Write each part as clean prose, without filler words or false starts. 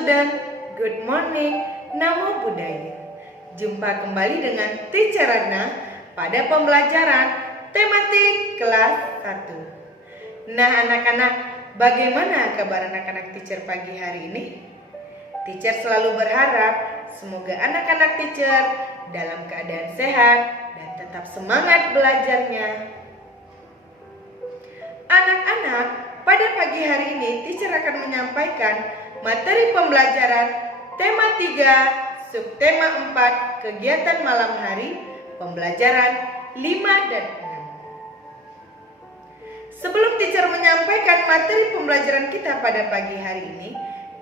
student, good morning, namo buddhaya. Jumpa kembali dengan Teacher Radna pada pembelajaran tematik kelas 1. Nah anak-anak, bagaimana kabar anak-anak teacher pagi hari ini? Teacher selalu berharap semoga anak-anak teacher dalam keadaan sehat dan tetap semangat belajarnya. Anak-anak, pada pagi hari ini teacher akan menyampaikan materi pembelajaran tema 3, subtema 4, kegiatan malam hari, pembelajaran 5 dan 6. Sebelum teacher menyampaikan materi pembelajaran kita pada pagi hari ini,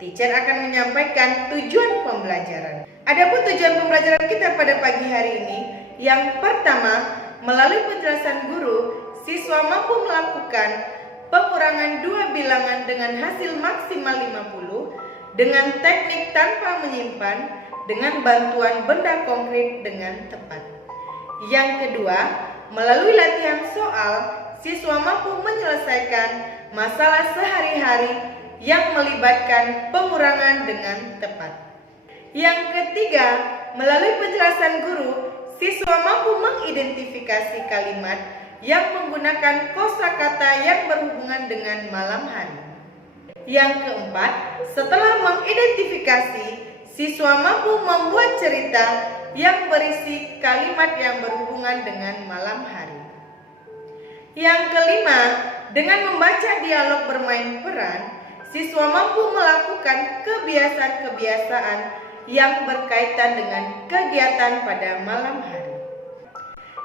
teacher akan menyampaikan tujuan pembelajaran. Adapun tujuan pembelajaran kita pada pagi hari ini, yang pertama, melalui penjelasan guru, siswa mampu melakukan pengurangan dua bilangan dengan hasil maksimal 50 dengan teknik tanpa menyimpan dengan bantuan benda konkret dengan tepat. Yang kedua, melalui latihan soal, siswa mampu menyelesaikan masalah sehari-hari yang melibatkan pengurangan dengan tepat. Yang ketiga, melalui penjelasan guru, siswa mampu mengidentifikasi kalimat yang menggunakan kosakata yang berhubungan dengan malam hari. Yang keempat, setelah mengidentifikasi, siswa mampu membuat cerita yang berisi kalimat yang berhubungan dengan malam hari. Yang kelima, dengan membaca dialog bermain peran, siswa mampu melakukan kebiasaan-kebiasaan yang berkaitan dengan kegiatan pada malam hari.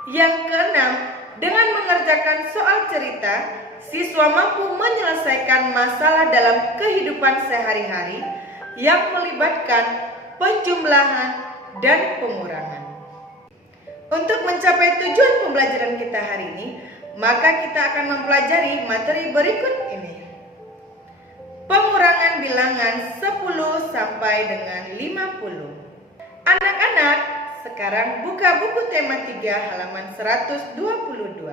Yang keenam, dengan mengerjakan soal cerita, siswa mampu menyelesaikan masalah dalam kehidupan sehari-hari yang melibatkan penjumlahan dan pengurangan. Untuk mencapai tujuan pembelajaran kita hari ini, maka kita akan mempelajari materi berikut ini. Pengurangan bilangan 10 sampai dengan 50. Anak-anak, sekarang buka buku tema 3 halaman 122.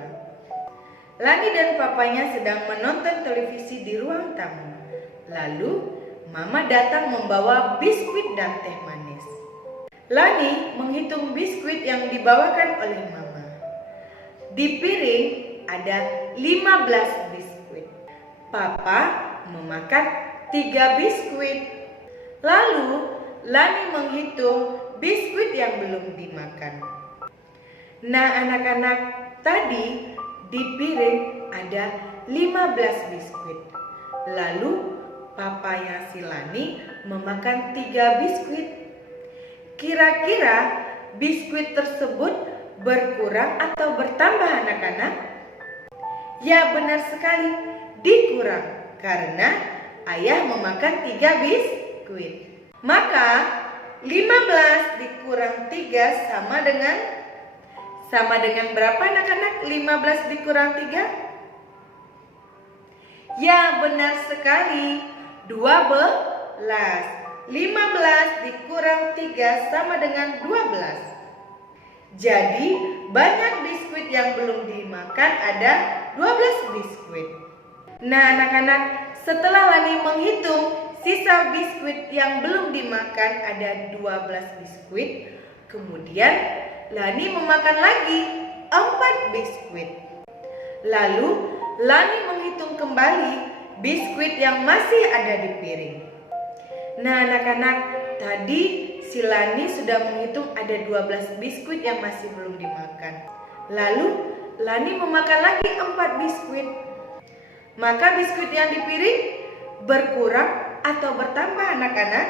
Lani dan papanya sedang menonton televisi di ruang tamu. Lalu, Mama datang membawa biskuit dan teh manis. Lani menghitung biskuit yang dibawakan oleh Mama. Di piring ada 15 biskuit. Papa memakan 3 biskuit. Lalu, Lani menghitung biskuit yang belum dimakan. Nah anak-anak, tadi di piring ada 15 biskuit. Lalu papanya si Lani memakan 3 biskuit. Kira-kira biskuit tersebut berkurang atau bertambah anak-anak? Ya benar sekali, dikurang karena ayah memakan 3 biskuit. Maka 15 dikurang 3 sama dengan berapa anak-anak? 15 dikurang 3? Ya benar sekali, 12. 15 dikurang 3 sama dengan 12. Jadi banyak biskuit yang belum dimakan, ada 12 biskuit. Nah anak-anak, setelah Lani menghitung sisa biskuit yang belum dimakan ada 12 biskuit. Kemudian Lani memakan lagi 4 biskuit. Lalu Lani menghitung kembali biskuit yang masih ada di piring. Nah anak-anak, tadi si Lani sudah menghitung ada 12 biskuit yang masih belum dimakan. Lalu Lani memakan lagi 4 biskuit. Maka biskuit yang di piring berkurang atau bertambah anak-anak?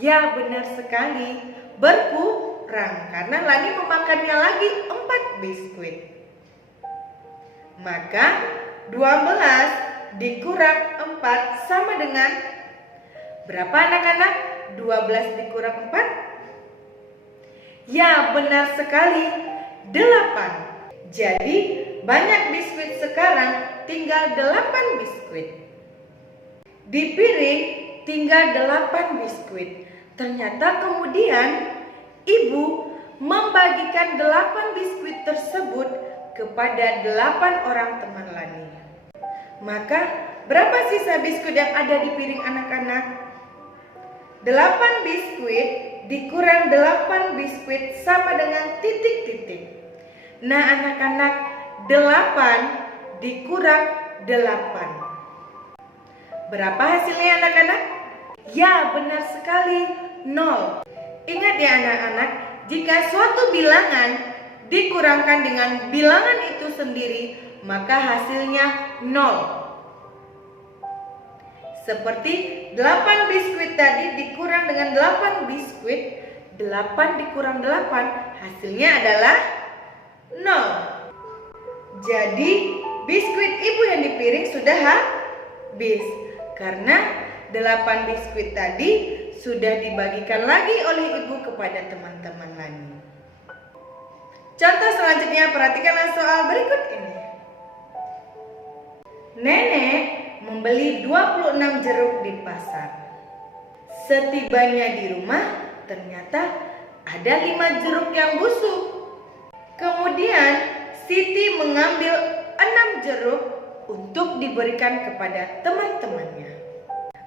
Ya benar sekali, berkurang karena Lani memakannya lagi 4 biskuit. Maka 12 dikurang 4 sama dengan berapa anak-anak? 12 dikurang 4? Ya benar sekali, 8. Jadi banyak biskuit sekarang, tinggal 8 biskuit. Di piring tinggal 8 biskuit. Ternyata kemudian ibu membagikan 8 biskuit tersebut kepada 8 orang teman Lani. Maka berapa sisa biskuit yang ada di piring anak-anak? 8 biskuit dikurang 8 biskuit sama dengan titik-titik. Nah anak-anak, 8 dikurang 8. Berapa hasilnya anak-anak? Ya, benar sekali, 0. Ingat ya anak-anak, jika suatu bilangan dikurangkan dengan bilangan itu sendiri, maka hasilnya 0. Seperti 8 biskuit tadi dikurang dengan 8 biskuit, 8 dikurang 8 hasilnya adalah 0. Jadi biskuit ibu yang di piring sudah habis karena 8 biskuit tadi sudah dibagikan lagi oleh ibu kepada teman-teman Lani. Contoh selanjutnya, perhatikanlah soal berikut ini. Nenek membeli 26 jeruk di pasar. Setibanya di rumah, ternyata ada 5 jeruk yang busuk. Kemudian Siti mengambil 6 jeruk untuk diberikan kepada teman-temannya.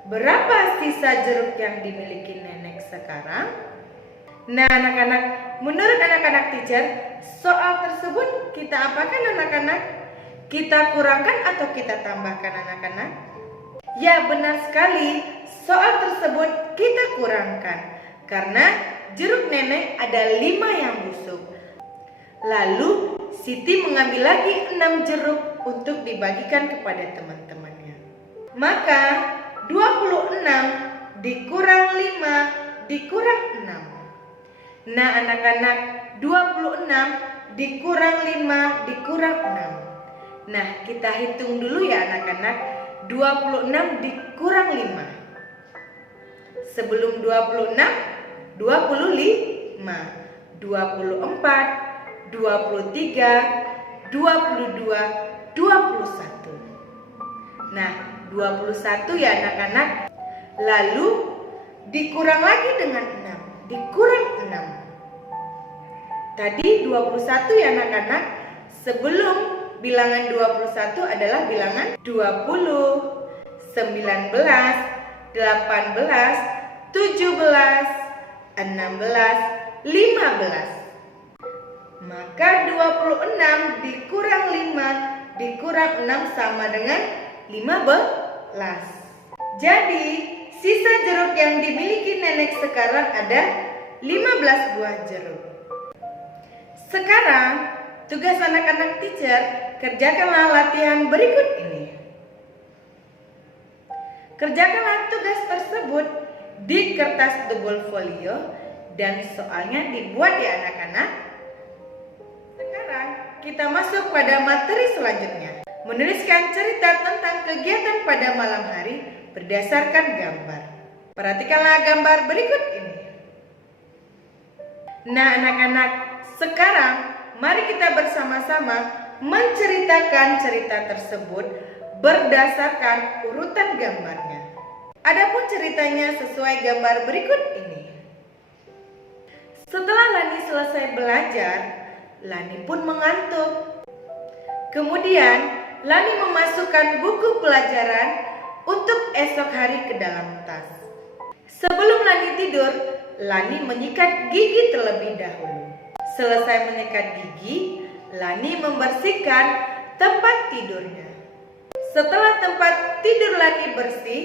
Berapa sisa jeruk yang dimiliki nenek sekarang? Nah anak-anak, menurut anak-anak teacher, soal tersebut kita apakan anak-anak? Kita kurangkan atau kita tambahkan anak-anak? Ya benar sekali, soal tersebut kita kurangkan karena jeruk nenek ada 5 yang busuk. Lalu Siti mengambil lagi 6 jeruk untuk dibagikan kepada teman-temannya. Maka 26 dikurang 5 dikurang 6. Nah anak-anak, 26 dikurang 5 dikurang 6. Nah, kita hitung dulu ya anak-anak. 26 dikurang 5. Sebelum 26, 25, 24, 23, 22, 21. Nah, 21 ya anak-anak. Lalu dikurang lagi dengan 6. Dikurang 6. Tadi 21 ya anak-anak. Sebelum bilangan 21 adalah bilangan 20, 19, 18, 17, 16, 15. Maka 26 dikurang 5 dikurang 6 sama dengan 15. Jadi sisa jeruk yang dimiliki nenek sekarang ada 15 buah jeruk. Sekarang tugas anak-anak teacher, kerjakanlah latihan berikut ini. Kerjakanlah tugas tersebut di kertas tebal folio dan soalnya dibuat ya anak-anak. Sekarang kita masuk pada materi selanjutnya. Menuliskan cerita tentang kegiatan pada malam hari berdasarkan gambar. Perhatikanlah gambar berikut ini. Nah anak-anak, sekarang mari kita bersama-sama menceritakan cerita tersebut berdasarkan urutan gambarnya. Adapun ceritanya sesuai gambar berikut ini. Setelah Lani selesai belajar, Lani pun mengantuk. Kemudian Lani memasukkan buku pelajaran untuk esok hari ke dalam tas. Sebelum Lani tidur, Lani menyikat gigi terlebih dahulu. Selesai menyikat gigi, Lani membersihkan tempat tidurnya. Setelah tempat tidur Lani bersih,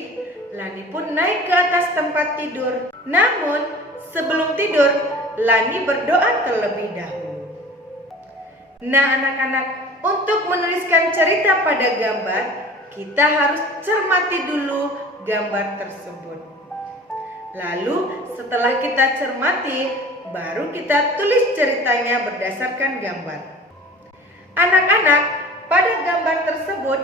Lani pun naik ke atas tempat tidur. Namun, sebelum tidur, Lani berdoa terlebih dahulu. Nah anak-anak, untuk menuliskan cerita pada gambar, kita harus cermati dulu gambar tersebut. Lalu setelah kita cermati, baru kita tulis ceritanya berdasarkan gambar. Anak-anak, pada gambar tersebut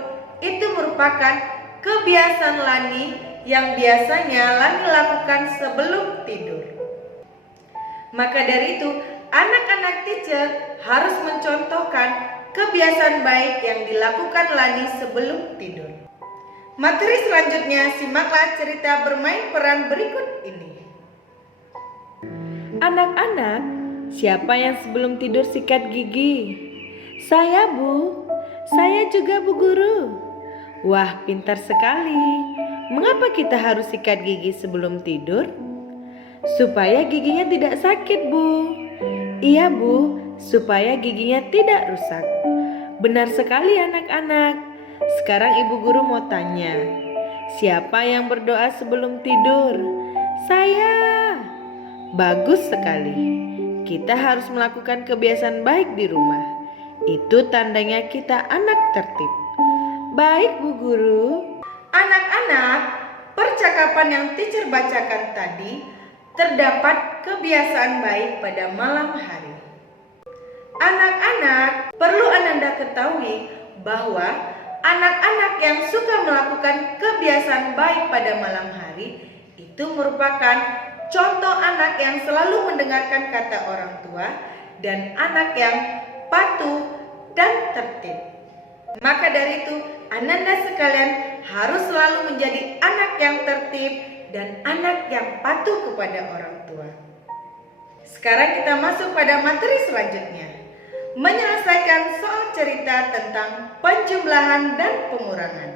itu merupakan kebiasaan Lani yang biasanya Lani lakukan sebelum tidur. Maka dari itu, anak-anak teacher harus mencontohkan kebiasaan baik yang dilakukan Lani sebelum tidur. Materi selanjutnya, simaklah cerita bermain peran berikut ini. Anak-anak, siapa yang sebelum tidur sikat gigi? Saya, Bu. Saya juga, Bu Guru. Wah, pintar sekali. Mengapa kita harus sikat gigi sebelum tidur? Supaya giginya tidak sakit, Bu. Iya, Bu, supaya giginya tidak rusak. Benar sekali anak-anak. Sekarang Ibu Guru mau tanya, siapa yang berdoa sebelum tidur? Saya. Bagus sekali. Kita harus melakukan kebiasaan baik di rumah. Itu tandanya kita anak tertib. Baik, Bu Guru. Anak-anak, percakapan yang teacher bacakan tadi terdapat kebiasaan baik pada malam hari. Anak-anak, perlu Ananda ketahui bahwa anak-anak yang suka melakukan kebiasaan baik pada malam hari itu merupakan contoh anak yang selalu mendengarkan kata orang tua dan anak yang patuh dan tertib. Maka dari itu, Ananda sekalian harus selalu menjadi anak yang tertib dan anak yang patuh kepada orang tua. Sekarang kita masuk pada materi selanjutnya. Menyelesaikan soal cerita tentang penjumlahan dan pengurangan.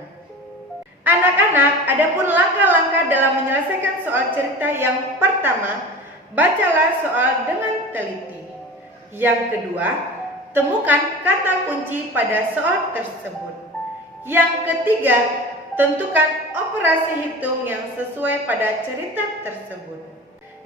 Anak-anak, adapun langkah-langkah dalam menyelesaikan soal cerita yang pertama, bacalah soal dengan teliti. Yang kedua, temukan kata kunci pada soal tersebut. Yang ketiga, tentukan operasi hitung yang sesuai pada cerita tersebut.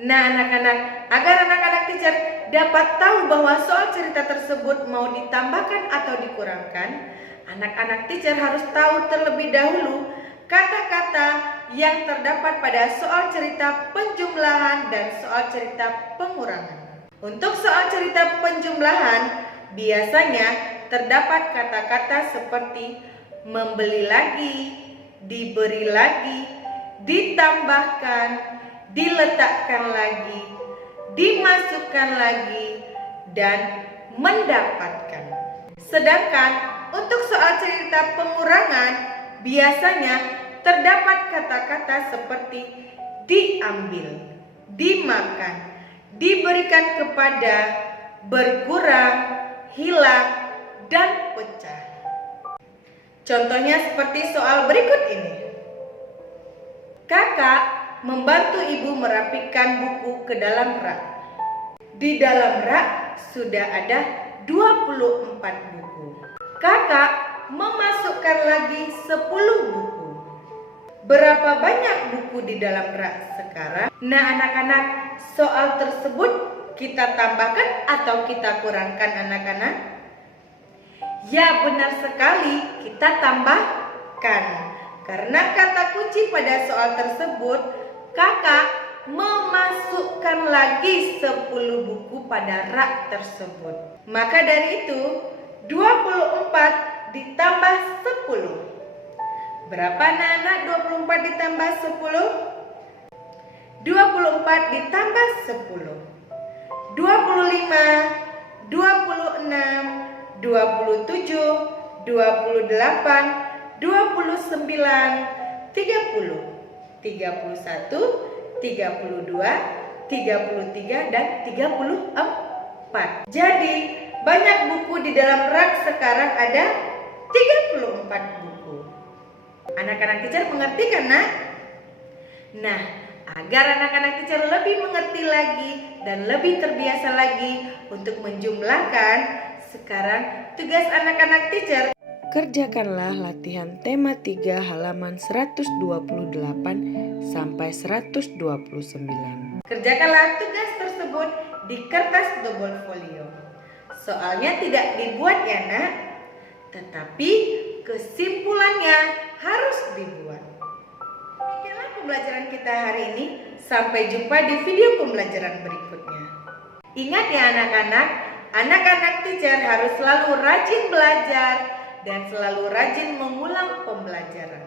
Nah anak-anak, agar anak-anak teacher dapat tahu bahwa soal cerita tersebut mau ditambahkan atau dikurangkan, anak-anak teacher harus tahu terlebih dahulu kata-kata yang terdapat pada soal cerita penjumlahan dan soal cerita pengurangan. Untuk soal cerita penjumlahan, biasanya terdapat kata-kata seperti membeli lagi, diberi lagi, ditambahkan, diletakkan lagi, dimasukkan lagi, dan mendapatkan. Sedangkan untuk soal cerita pengurangan, biasanya terdapat kata-kata seperti diambil, dimakan, diberikan kepada, berkurang, hilang, dan pecah. Contohnya seperti soal berikut ini. Kakak membantu ibu merapikan buku ke dalam rak. Di dalam rak sudah ada 24 buku. Kakak memasukkan lagi 10 buku. Berapa banyak buku di dalam rak sekarang? Nah anak-anak, soal tersebut kita tambahkan atau kita kurangkan anak-anak? Ya benar sekali, kita tambahkan. Karena kata kunci pada soal tersebut, kakak memasukkan lagi 10 buku pada rak tersebut. Maka dari itu 24 ditambah 10. Berapa anak-anak 24 ditambah 10? 24 ditambah 10 25, 26, 27, 28, 29, 30, 31, 32, 33, dan 34. Jadi banyak buku di dalam rak sekarang ada 34 buku. Anak-anak teacher mengerti kan nak? Nah, agar anak-anak teacher lebih mengerti lagi dan lebih terbiasa lagi untuk menjumlahkan, sekarang tugas anak-anak teacher, kerjakanlah latihan tema 3 halaman 128 sampai 129. Kerjakanlah tugas tersebut di kertas double folio. Soalnya tidak dibuat ya nak, tetapi kesimpulannya harus dibuat. Demikianlah pembelajaran kita hari ini. Sampai jumpa di video pembelajaran berikutnya. Ingat ya anak-anak, anak-anak teacher harus selalu rajin belajar dan selalu rajin mengulang pembelajaran.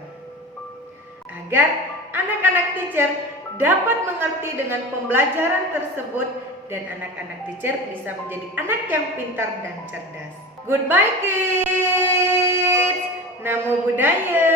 Agar anak-anak teacher dapat mengerti dengan pembelajaran tersebut dan anak-anak teacher bisa menjadi anak yang pintar dan cerdas. Goodbye kids. Namo Buddhaya.